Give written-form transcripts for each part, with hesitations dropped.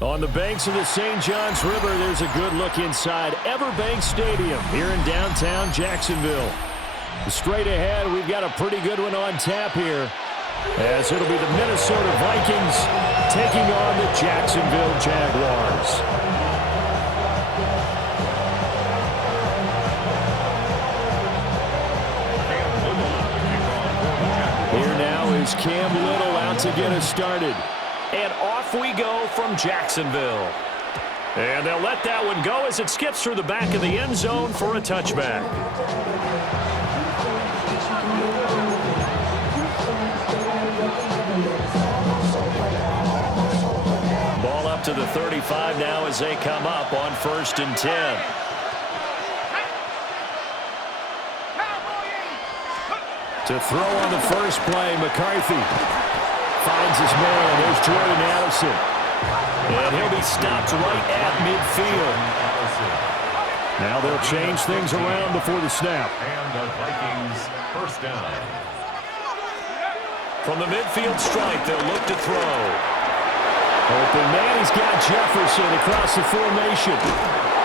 On the banks of the St. Johns River, there's a good look inside Everbank Stadium here in downtown Jacksonville. Straight ahead, we've got a pretty good one on tap here, as it'll be the Minnesota Vikings taking on the Jacksonville Jaguars. Here now is Cam Little out to get us started. And off we go from Jacksonville. And they'll let that one go as it skips through the back of the end zone for a touchback. Ball up to the 35 now as they come up on 1st and 10. To throw on the first play, McCarthy finds his man. There's Jordan Addison. And he'll be stopped right at midfield. Now they'll change things around before the snap. And the Vikings first down. From the midfield stripe, they'll look to throw. Open man, he's got Jefferson across the formation.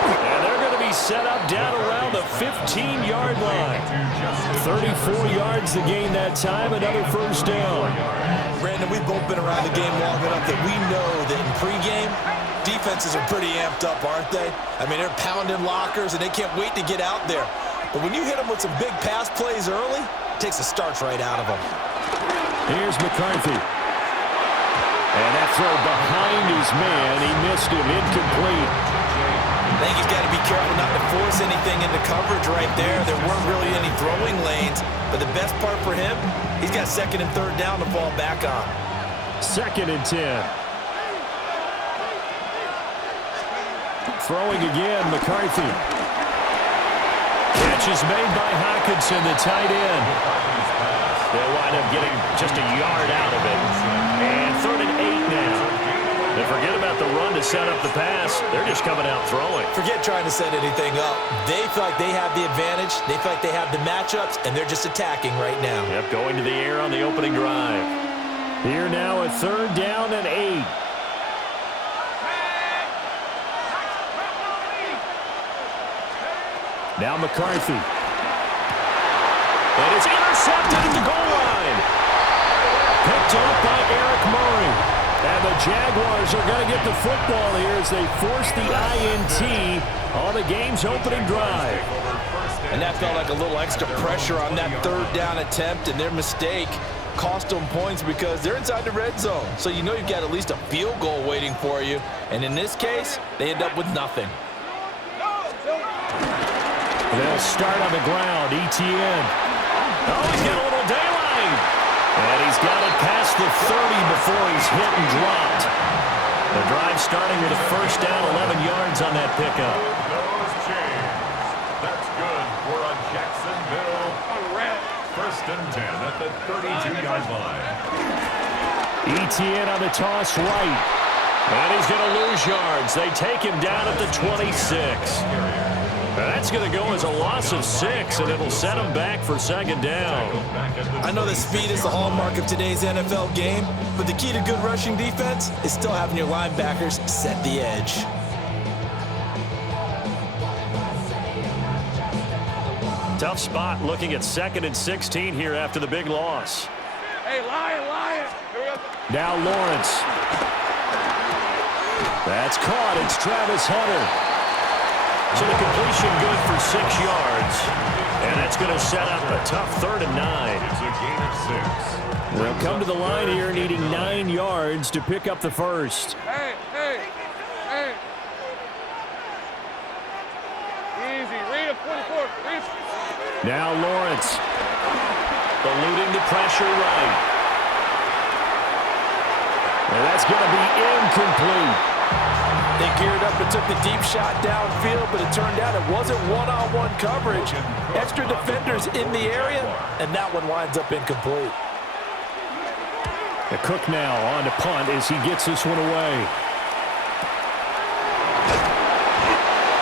And they're going to be set up down around the 15-yard line. 34 yards to gain that time, another first down. Brandon, we've both been around the game long enough that we know that in pregame, defenses are pretty amped up, aren't they? I mean, they're pounding lockers, and they can't wait to get out there. But when you hit them with some big pass plays early, it takes the starch right out of them. Here's McCarthy. And that throw behind his man. He missed him, incomplete. I think he's got to be careful not to force anything into coverage right there. There weren't really any throwing lanes, but the best part for him, he's got 2nd and 3rd down to fall back on. 2nd and 10. Throwing again, McCarthy. Catch is made by Hockenson, the tight end. They'll wind up getting just a yard out of it. And 3rd and 8 now. And forget about the run to set up the pass. They're just coming out throwing. Forget trying to set anything up. They feel like they have the advantage. They feel like they have the matchups, and they're just attacking right now. Yep, going to the air on the opening drive. Here now a 3rd down and 8. Now McCarthy. And it's intercepted at the goal line. Picked up by Eric Murray. And the Jaguars are going to get the football here as they force the INT on the game's opening drive. And that felt like a little extra pressure on that 3rd down attempt, and their mistake cost them points because they're inside the red zone. So you know you've got at least a field goal waiting for you. And in this case, they end up with nothing. They'll start on the ground. ETN. Oh, he's got a little daylight. And he's got it past the 30 before he's hit and dropped. The drive starting with a 1st down, 11 yards on that pickup. Those chains. That's good for a Jacksonville 1st and 10 at the 32-yard line. ETN on the toss right. And he's going to lose yards. They take him down at the 26. And that's going to go as a loss of 6, and it'll set him back for 2nd down. I know that speed is the hallmark of today's NFL game, but the key to good rushing defense is still having your linebackers set the edge. Tough spot looking at 2nd and 16 here after the big loss. Hey, Lion. Now Lawrence. That's caught. It's Travis Hunter. So the completion good for 6 yards. And that's going to set up a tough 3rd and 9. It's a gain of 6. They'll come to the line here needing 9 yards to pick up the first. Hey. Easy. Read a 44. Now Lawrence. Eluding the pressure right. And that's going to be incomplete. They geared up and took the deep shot downfield, but it turned out it wasn't one-on-one coverage. Extra defenders in the area, and that one winds up incomplete. The Cook now on to punt as he gets this one away.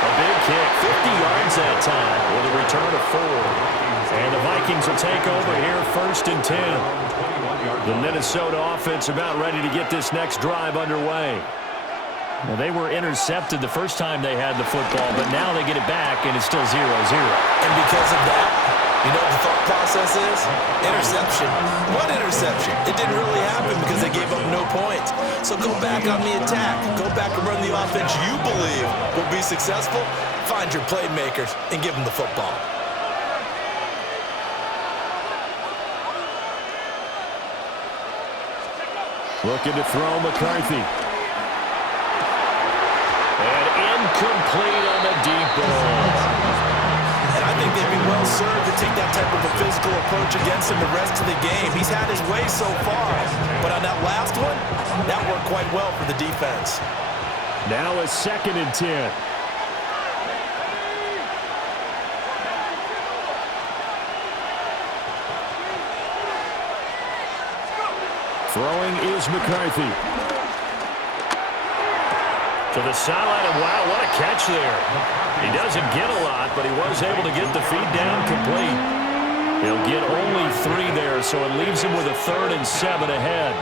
A big kick, 50 yards that time with a return of 4. And the Vikings will take over here 1st and 10. The Minnesota offense about ready to get this next drive underway. Well, they were intercepted the first time they had the football, but now they get it back, and it's still 0-0. And because of that, you know what the thought process is? Interception. What interception? It didn't really happen because they gave up no points. So go back on the attack. Go back and run the offense you believe will be successful. Find your playmakers and give them the football. Looking to throw McCarthy. And incomplete on the deep ball. And I think they'd be well served to take that type of a physical approach against him the rest of the game. He's had his way so far. But on that last one, that worked quite well for the defense. Now a 2nd and 10. Throwing is McCarthy. To the sideline, and wow, what a catch there. He doesn't get a lot, but he was able to get the feed down complete. He'll get only 3 there, so it leaves him with a 3rd and 7 ahead.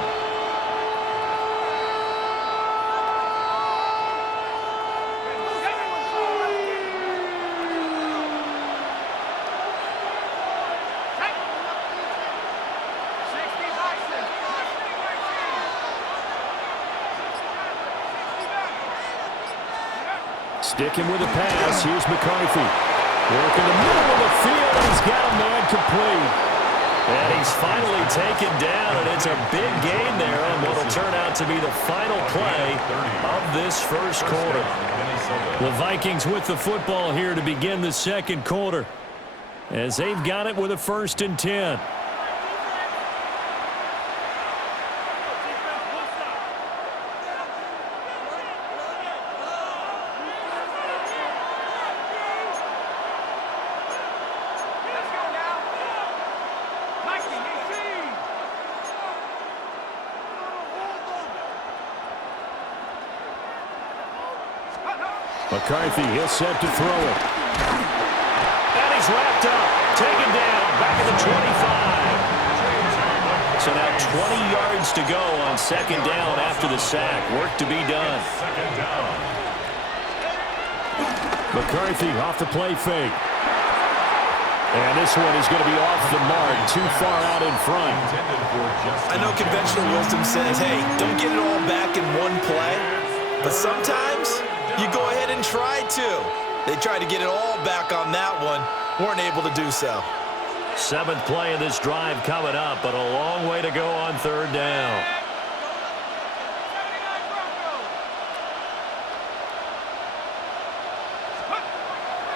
Sticking with the pass, here's McCarthy. Working the middle of the field, and he's got a man complete. And he's finally taken down, and it's a big gain there on what will turn out to be the final play of this first quarter. The Vikings with the football here to begin the second quarter, as they've got it with a 1st and 10. McCarthy, he'll set to throw it. And he's wrapped up. Taken down. Back at the 25. So now 20 yards to go on 2nd down after the sack. Work to be done. McCarthy off the play fake. And this one is going to be off the mark. Too far out in front. I know conventional wisdom says, hey, don't get it all back in one play. But sometimes you go ahead and try to. They tried to get it all back on that one. Weren't able to do so. 7th play of this drive coming up, but a long way to go on 3rd down.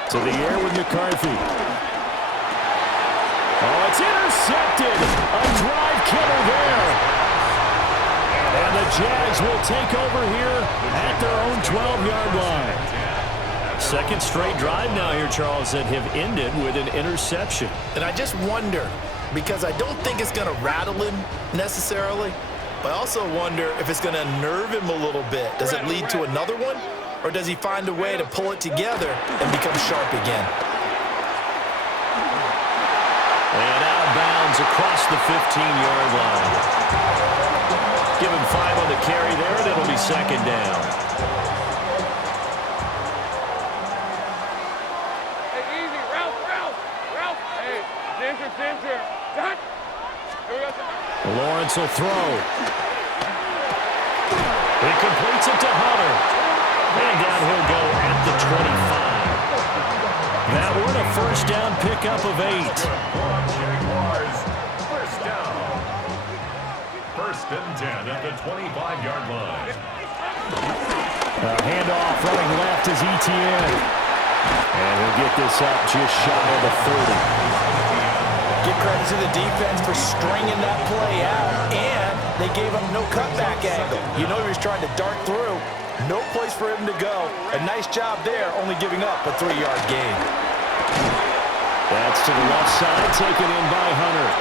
To the air with McCarthy. Oh, it's intercepted. A drive killer there. And the Jags will take over here at their own 12-yard line. 2nd straight drive now here, Charles, that have ended with an interception. And I just wonder, because I don't think it's going to rattle him necessarily, but I also wonder if it's going to nerve him a little bit. Does it lead to another one, or does he find a way to pull it together and become sharp again? And out of bounds across the 15-yard line. Give him 5 on the carry there, and it'll be 2nd down. Hey, easy. Ralph. Hey, ginger. Cut. Here we go. Lawrence will throw. He completes it to Hunter. And down he'll go at the 25. That one a 1st down pickup of 8. Jaguars, 1st down. 1st and 10 at the 25-yard line. Handoff running left is ETN. And he'll get this up just shy of the 30. Give credit to the defense for stringing that play out, and they gave him no cutback angle. You know he was trying to dart through. No place for him to go. A nice job there, only giving up a 3-yard gain. That's to the left side, taken in by Hunter.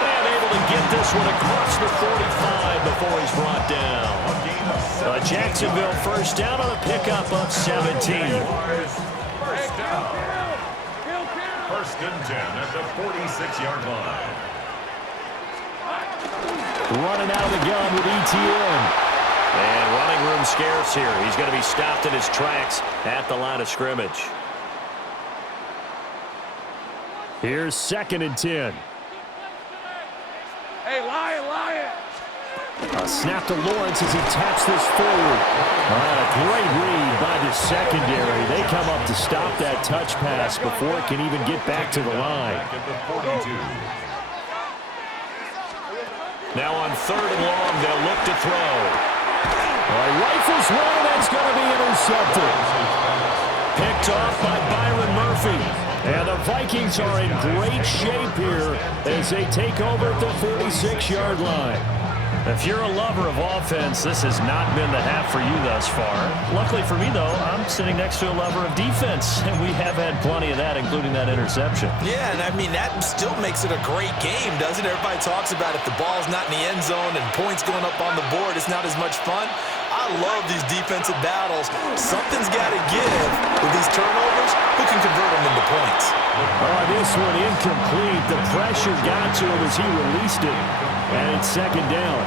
And able to get this one across the 45 before he's brought down. Jacksonville 1st down on a pickup of 17. 1st down. 1st and 10 at the 46-yard line. Running out of the gun with ETN. And running room scarce here. He's going to be stopped in his tracks at the line of scrimmage. Here's 2nd and 10. Hey, Lion. A snap to Lawrence as he taps this forward. A great read by the secondary. They come up to stop that touch pass before it can even get back to the line. Now on 3rd and long, they'll look to throw. Rifles one, and that's going to be intercepted. Picked off by Byron Murphy. And the Vikings are in great shape here as they take over at the 46-yard line. If you're a lover of offense, this has not been the half for you thus far. Luckily for me, though, I'm sitting next to a lover of defense, and we have had plenty of that, including that interception. Yeah, and I mean, that still makes it a great game, doesn't it? Everybody talks about if the ball's not in the end zone and points going up on the board, it's not as much fun. I love these defensive battles. Something's got to give with these turnovers. Who can convert them into points? This one incomplete. The pressure got to him as he released it. And it's 2nd down.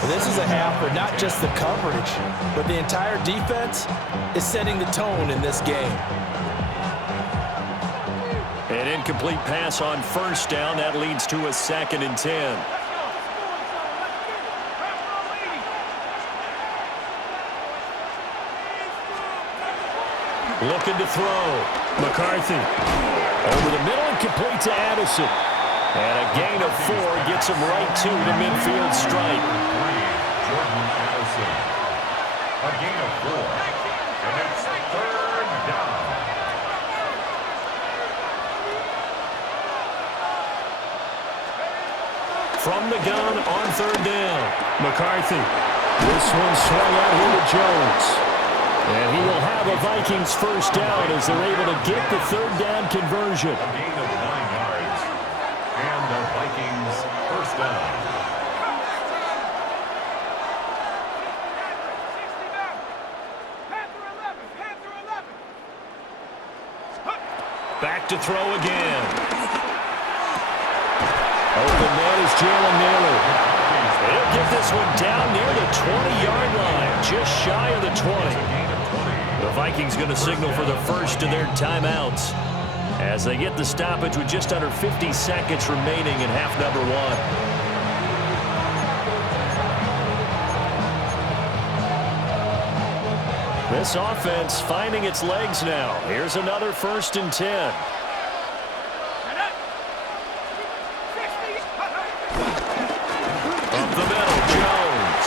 Well, this is a half where not just the coverage, but the entire defense is setting the tone in this game. An incomplete pass on 1st down. That leads to a 2nd and 10. Looking to throw. McCarthy. Over the middle and complete to Addison. And a gain of 4 gets him right to the midfield stripe. Jordan Addison. A gain of 4. And it's 3rd down. From the gun on 3rd down. McCarthy. This one swung out here to Jones. And he will have a Vikings 1st down as they're able to get the 3rd down conversion. A gain of 9 yards. And the Vikings 1st down. Back to throw again. Open man is Jalen Naylor. He'll get this one down near the 20-yard line, just shy of the 20. The Vikings going to signal for the first of their timeouts as they get the stoppage with just under 50 seconds remaining in half number 1. This offense finding its legs now. Here's another 1st and 10. Up the middle, Jones.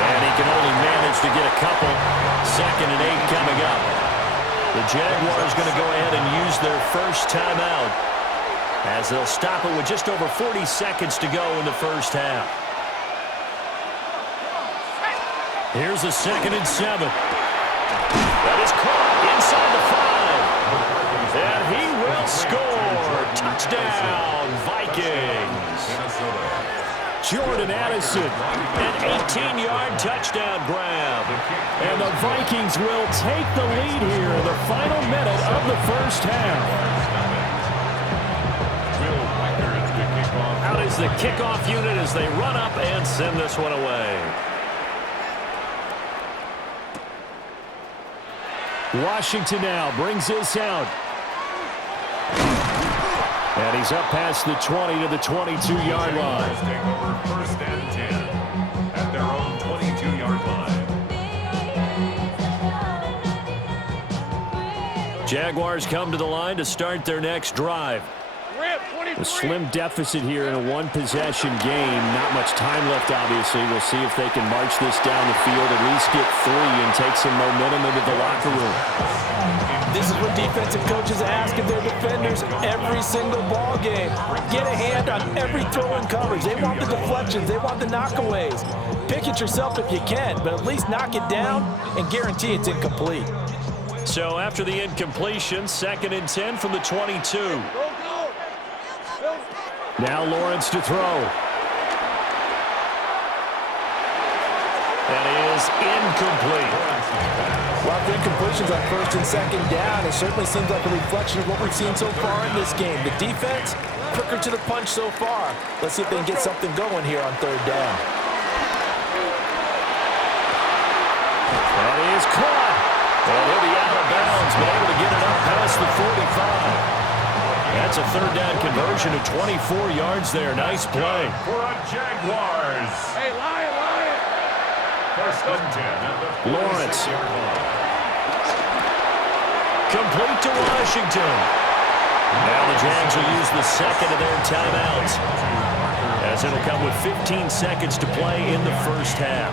And he can only manage to get a couple. 2nd and 8 coming up. The Jaguars going to go ahead and use their first timeout as they'll stop it with just over 40 seconds to go in the first half. Here's a 2nd and 7. That is caught inside the 5. And he will score. Touchdown, Vikings. Jordan Addison, an 18-yard touchdown grab. And the Vikings will take the lead here in the final minute of the first half. Out is the kickoff unit as they run up and send this one away. Washington now brings this out. And he's up past the 20 to the 22-yard line. Take over 1st and 10 at their own 22-yard line. Jaguars come to the line to start their next drive. A slim deficit here in a one-possession game. Not much time left, obviously. We'll see if they can march this down the field, at least get 3 and take some momentum into the locker room. This is what defensive coaches ask of their defenders every single ball game. Get a hand on every throw in coverage. They want the deflections. They want the knockaways. Pick it yourself if you can, but at least knock it down and guarantee it's incomplete. So after the incompletion, 2nd and 10 from the 22. Now Lawrence to throw. That is incomplete. A lot of incompletions on 1st and 2nd down. It certainly seems like a reflection of what we've seen so far in this game. The defense, quicker to the punch so far. Let's see if they can get something going here on 3rd down. is caught. And he'll be out of bounds, but able to get it up past the 45. That's a third down conversion of 24 yards there. Nice play. For a Jaguars. Hey, Lion, Lion. First and 10 at the Lawrence. 46-yard line. Complete to Washington. Now the Jags will use the second of their timeouts, as it'll come with 15 seconds to play in the first half.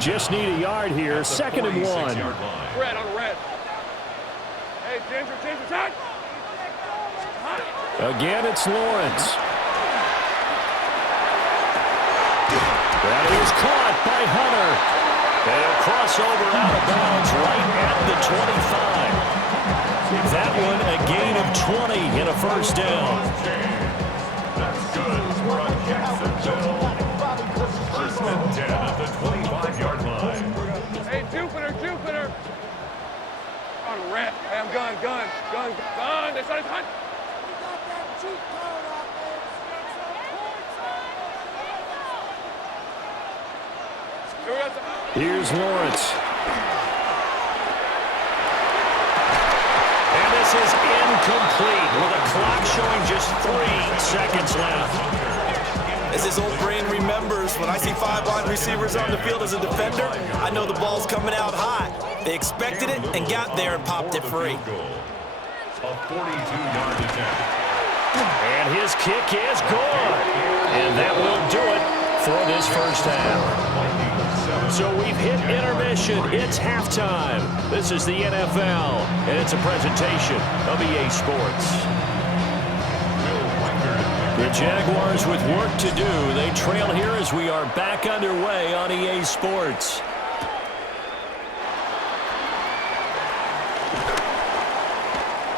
Just need a yard here. Second and 1. Red on red. Hey, Ginger, touch. Again, it's Lawrence. That is caught by Hunter. They'll cross over out of bounds right at the 25. That one a gain of 20 and a first down. That's good for a Jacksonville. First and 10 at the 25-yard line. Hey, Jupiter. On red. Hey, I'm gun. They started to hunt. Here's Lawrence. And this is incomplete with a clock showing just 3 seconds left. As his old brain remembers, when I see 5 wide receivers on the field as a defender, I know the ball's coming out hot. They expected it and got there and popped it free. A 42-yard attempt. And his kick is good. And that will do it for this first half. So we've hit intermission. It's halftime. This is the NFL, and it's a presentation of EA Sports. The Jaguars with work to do. They trail here as we are back underway on EA Sports.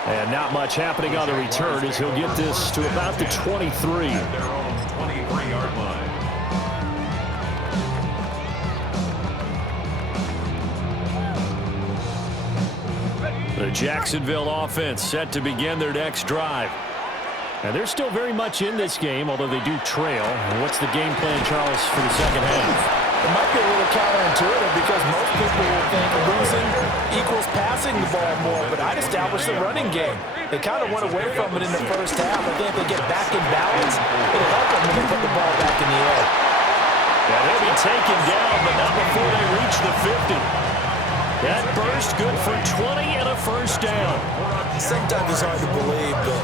And not much happening on the return as he'll get this to about the 23. At their own 23-yard line. The Jacksonville offense set to begin their next drive. And they're still very much in this game, although they do trail. And what's the game plan, Charles, for the second half? It might be a little counterintuitive because most people will think losing equals passing the ball more, but I'd establish the running game. They kind of went away from it in the first half. I think if they get back in balance, it'll help them when they put the ball back in the air. And he'll be taken down, but not before they reach the 50. That burst good for 20 and a first down. Sometimes it's hard to believe, but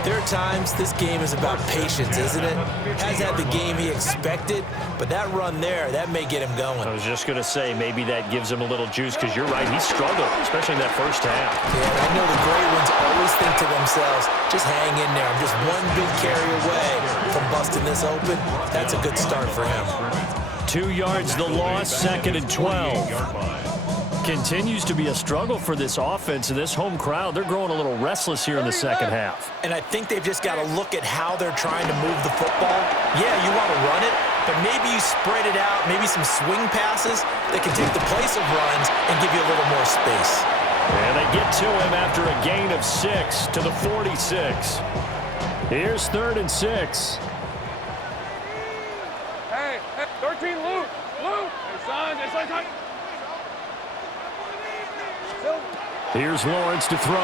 there are times this game is about patience, isn't it? Has had the game he expected, but that run there, that may get him going. I was just going to say, maybe that gives him a little juice, because you're right, he struggled, especially in that first half. Yeah, and I know the great ones always think to themselves, just hang in there. I'm just one big carry away from busting this open. That's a good start for him. 2 yards the loss, second and 12. Continues to be a struggle for this offense, and this home crowd, they're growing a little restless here in the second half. And I think they've just got to look at how they're trying to move the football. Yeah, you want to run it, but maybe you spread it out, maybe some swing passes that can take the place of runs and give you a little more space. And they get to him after a gain of 6 to the 46. Here's 3rd and 6. Hey, 13 loot. Hey, son, Here's Lawrence to throw.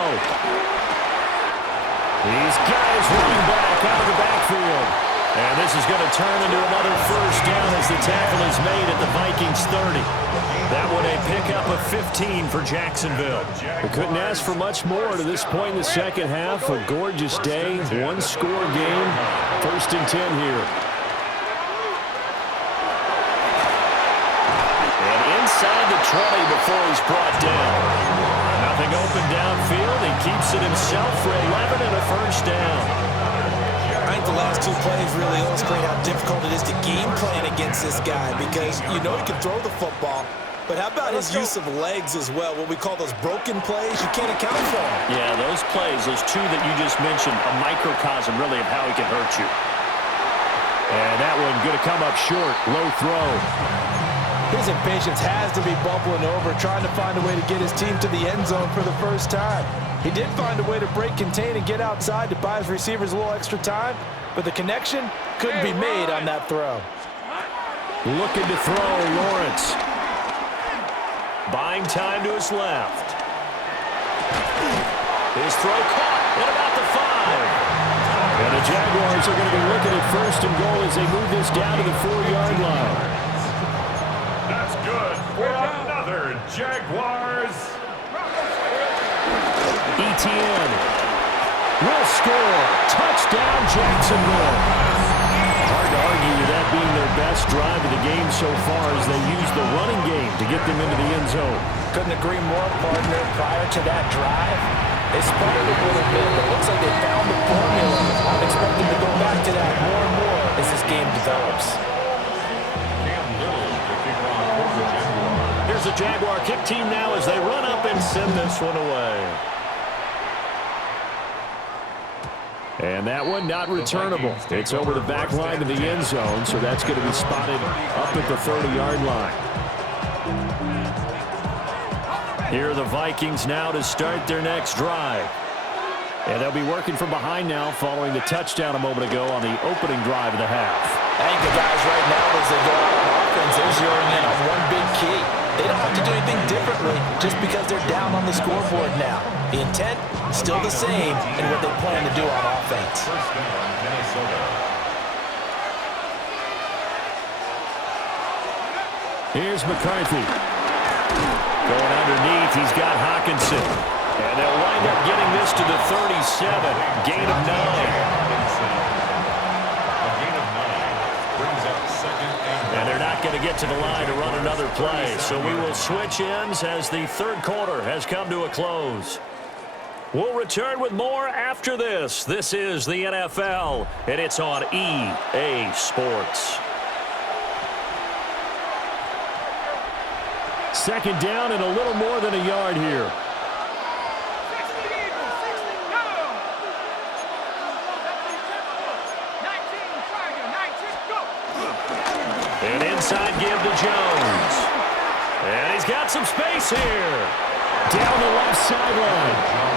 These guys running back out of the backfield. And this is going to turn into another first down as the tackle is made at the Vikings 30. That one a pickup of 15 for Jacksonville. We couldn't ask for much more to this point in the second half. A gorgeous day, one-score game. 1st and 10 here. And inside the 20 before he's brought down. Nothing open downfield. He keeps it himself for 11 and a first down. I think the last 2 plays really illustrate how difficult it is to game plan against this guy because you know he can throw the football, but how about his use of legs as well, what we call those broken plays? You can't account for them. Yeah, those plays, those 2 that you just mentioned, a microcosm really of how he can hurt you. And that one going to come up short, low throw. His impatience has to be bubbling over, trying to find a way to get his team to the end zone for the first time. He did find a way to break contain and get outside to buy his receivers a little extra time, but the connection couldn't be made on that throw. Looking to throw, Lawrence. Buying time to his left. His throw caught at about the 5. And the Jaguars are going to be looking at first and goal as they move this down to the 4-yard line. That's good for another Jaguars. ETN will score. Touchdown, Jacksonville. Hard to argue with that being their best drive of the game so far as they use the running game to get them into the end zone. Couldn't agree more, partner. Prior to that drive, they sputtered a little bit, but it looks like they found the formula. I'm expecting to go back to that more and more as this game develops. Here's the Jaguar kick team now as they run up and send this one away. And that one not returnable. It's over the back line to the end zone, so that's going to be spotted up at the 30-yard line. Here are the Vikings now to start their next drive. And they'll be working from behind now following the touchdown a moment ago on the opening drive of the half. I think the guys right now, as they go out on offense, they're zeroing in on one big key. They don't have to do anything differently just because they're down on the scoreboard now. The intent, still the same in what they plan to do on offense. Here's McCarthy. Going underneath, he's got Hawkinson. And they'll wind up getting this to the 37. Gain of 9. And they're not going to get to the line to run another play. So we will switch ends as the third quarter has come to a close. We'll return with more after this. This is the NFL, and it's on EA Sports. Second down and a little more than a yard here. And inside give to Jones. And he's got some space here. Down the left sideline.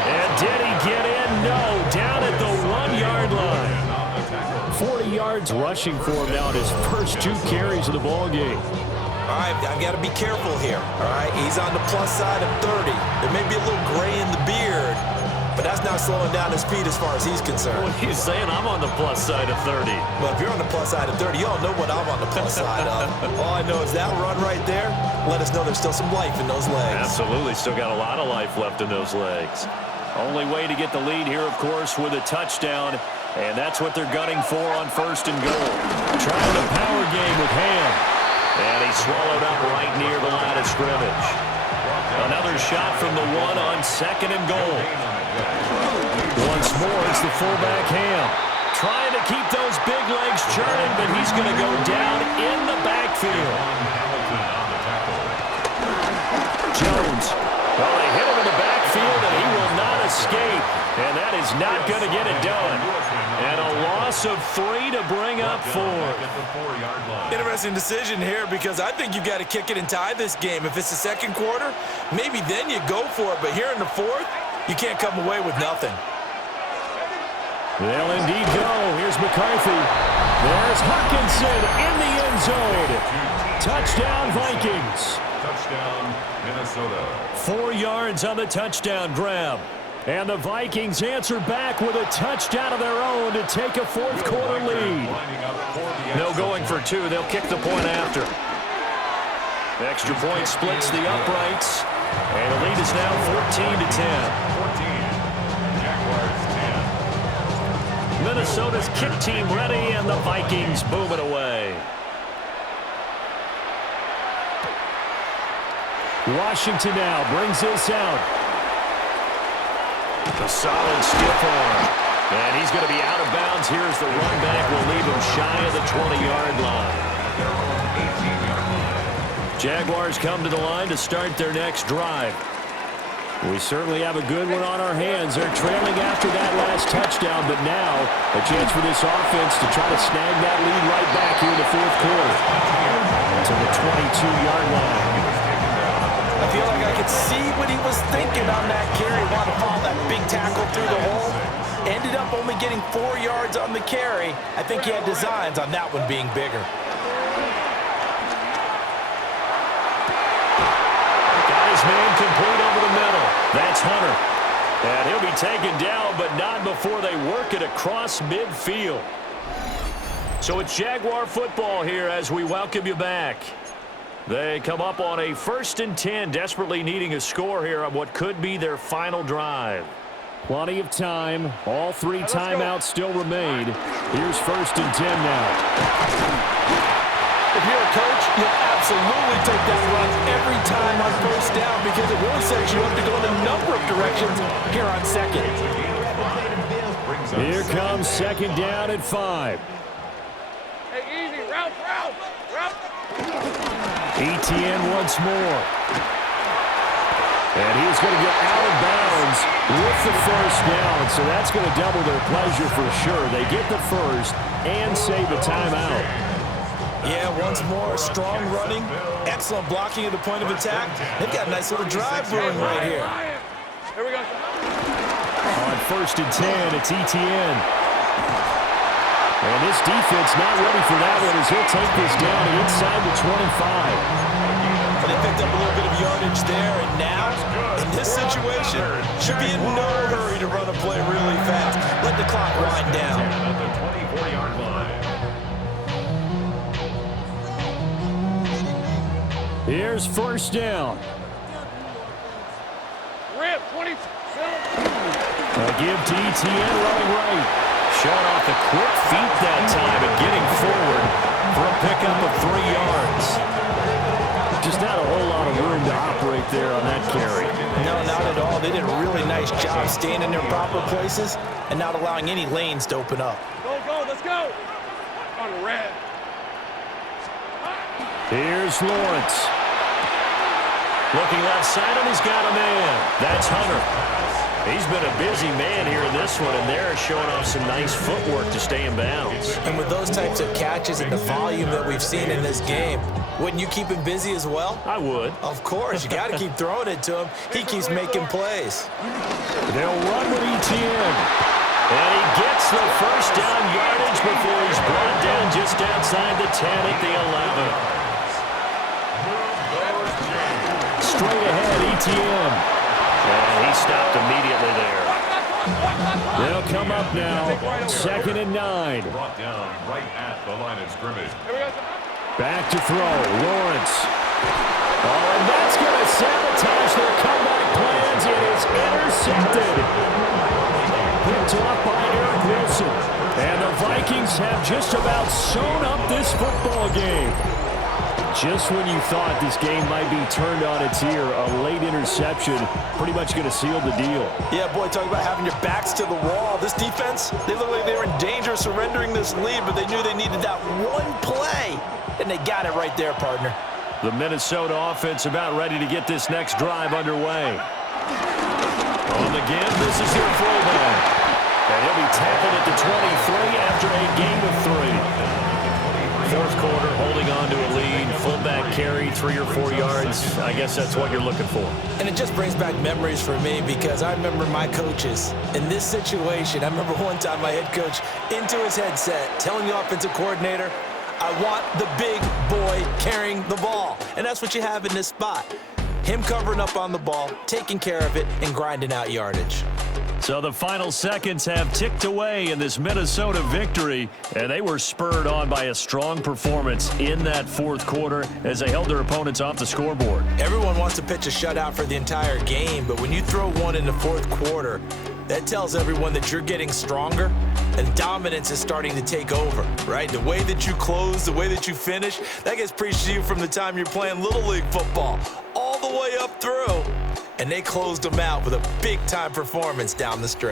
And did he get in? No. Down at the 1-yard line. 40 yards rushing for him now in his first 2 carries of the ball game. All right, I've got to be careful here. All right, he's on the plus side of 30. There may be a little gray in the beard, but that's not slowing down his speed as far as he's concerned. What are you saying? I'm on the plus side of 30. Well, if you're on the plus side of 30, you all know what I'm on the plus side of. All I know is that run right there, let us know there's still some life in those legs. Absolutely, still got a lot of life left in those legs. Only way to get the lead here, of course, with a touchdown, and that's what they're gunning for on first and goal. Trying the power game with Ham. And he's swallowed up right near the line of scrimmage. Another shot from the 1 on second and goal. Once more, it's the fullback Ham. Trying to keep those big legs churning, but he's going to go down in the backfield. Jones. Well, they hit him in the backfield, and he will not escape. And that is not going to get it done. And a loss of 3 to bring up 4. Interesting decision here because I think you've got to kick it and tie this game. If it's the second quarter, maybe then you go for it. But here in the fourth, you can't come away with nothing. They'll indeed go. Here's McCarthy. There's Hawkinson in the end zone. Touchdown, Vikings. Touchdown, Minnesota. 4 yards on the touchdown grab. And the Vikings answer back with a touchdown of their own to take a fourth quarter lead. No going for 2. They'll kick the point after. Extra point splits the uprights. And the lead is now 14-10. 14. Jaguars 10. Minnesota's kick team ready, and the Vikings boom it away. Washington now brings this out. A solid stiff arm. And he's going to be out of bounds. Here's the run back. Will leave him shy of the 20-yard line. Jaguars come to the line to start their next drive. We certainly have a good one on our hands. They're trailing after that last touchdown, but now a chance for this offense to try to snag that lead right back here in the fourth quarter. To the 22-yard line. I feel like I could see what he was thinking on that carry. Wanted to follow that big tackle through the hole. Ended up only getting 4 yards on the carry. I think he had designs on that one being bigger. Got It's Hunter. And he'll be taken down, but not before they work it across midfield. So it's Jaguar football here as we welcome you back. They come up on a 1st and 10, desperately needing a score here on what could be their final drive. Plenty of time. All 3 timeouts still remain. Here's 1st and 10 now. If you're a coach, you'll absolutely take that run every time on 1st down because it really sets you up to go in a number of directions here on 2nd. Here comes 2nd down at 5. Hey, easy. Route. ETN once more. And he's going to get out of bounds with the 1st down, so that's going to double their pleasure for sure. They get the 1st and save a timeout. Yeah, once more, strong running, excellent blocking at the point of attack. They've got a nice little drive brewing right here. Here we go. On 1st and 10, it's ETN. And this defense not ready for that one as he'll take this down inside the 25. They picked up a little bit of yardage there, and now, in this situation, should be in no hurry to run a play really fast. Let the clock wind down. At the 24-yard line. Here's 1st down. Rip, 27. A give to ETN running right. Showing off the quick feet that time and getting forward for a pickup of 3 yards. Just not a whole lot of room to operate there on that carry. No, not at all. They did a really nice job staying in their proper places and not allowing any lanes to open up. Go, let's go. On red. Here's Lawrence. Looking left side, and he's got a man. That's Hunter. He's been a busy man here in this one, and they're showing off some nice footwork to stay in bounds. And with those types of catches and the volume that we've seen in this game, wouldn't you keep him busy as well? I would. Of course, you got to keep throwing it to him. He keeps making plays. They'll run with ETN. And he gets the 1st down yardage before he's brought down just outside the 10 at the 11. Straight ahead, ETN. And he stopped immediately there. They'll come up now. 2nd and 9. Brought down right at the line of scrimmage. Here we go. Back to throw. Lawrence. Oh, and that's going to sabotage their comeback plans. It is intercepted. Picked off by Eric Wilson. And the Vikings have just about sewn up this football game. Just when you thought this game might be turned on its ear, a late interception pretty much going to seal the deal. Yeah, boy, talk about having your backs to the wall. This defense, they look like they were in danger of surrendering this lead, but they knew they needed that one play, and they got it right there, partner. The Minnesota offense about ready to get this next drive underway. On the give, this is their fullback. And he'll be tackled at the 23 after a gain of 3. 4th quarter, holding on to a lead. Fullback carry, 3 or 4 yards. I guess that's what you're looking for. And it just brings back memories for me because I remember my coaches in this situation. I remember one time my head coach into his headset telling the offensive coordinator, I want the big boy carrying the ball. And that's what you have in this spot. Him covering up on the ball, taking care of it, and grinding out yardage. So the final seconds have ticked away in this Minnesota victory, and they were spurred on by a strong performance in that 4th quarter as they held their opponents off the scoreboard. Everyone wants to pitch a shutout for the entire game, but when you throw one in the 4th quarter, that tells everyone that you're getting stronger and dominance is starting to take over, right? The way that you close, the way that you finish, that gets preached to you from the time you're playing Little League football all the way up through. And they closed them out with a big-time performance down the stretch.